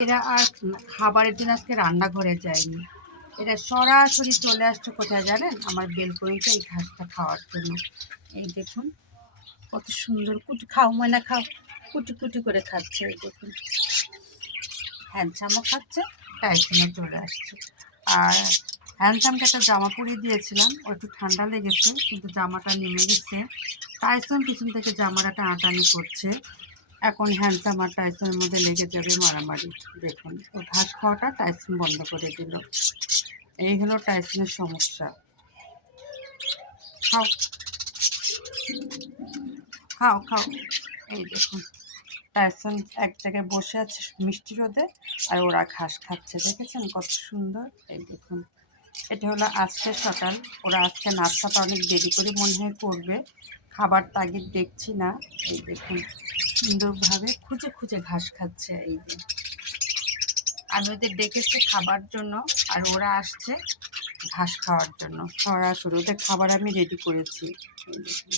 এরা আর খাবারের জন্য আজকে রান্নাঘরে যায়নি, এরা সরাসরি চলে আসছে কোথায় জানেন, আমার বেলকনিতে এই ঘাসটা খাওয়ার জন্য। এই দেখুন কত সুন্দর, কুটি খাও ময়না খাও, কুটি কুটি করে খাচ্ছে। এই দেখুন হ্যান্ডসামও খাচ্ছে, টাইসনও চলে আসছে। আর হ্যান্ডসামকে একটা জামা পরিয়ে দিয়েছিলাম, ও একটু ঠান্ডা লেগেছে কিন্তু জামাটা নেমে গেছে। টাইসন পিছন থেকে জামাটা টানাটানি করছে। এখন হ্যান্ডসাম আর টাইসনের মধ্যে লেগে যাবে মারামারি। দেখুন ও ঘাস খাওয়াটা টাইসন বন্ধ করে দিল। এই হলো টাইসনের সমস্যা। খাও খাও খাও। এই দেখুন টাইসন এক জায়গায় বসে আছে মিষ্টি রোদে, আর ওরা ঘাস খাচ্ছে, দেখেছেন কত সুন্দর। এই দেখুন এটা হলো আজকের সকাল। ওরা আজকে নাস্তাটা অনেক দেরি করে মনে হয় করবে, খাবার তাগিদ দেখছি না। এই দেখুন সুন্দরভাবে খুঁজে খুঁজে ঘাস খাচ্ছে। এই যে আমি ওদের ডেকেছি খাবার জন্য, আর ওরা আসছে ঘাস খাওয়ার জন্য। সরাসরি ওদের খাবার আমি রেডি করেছি। এই দেখুন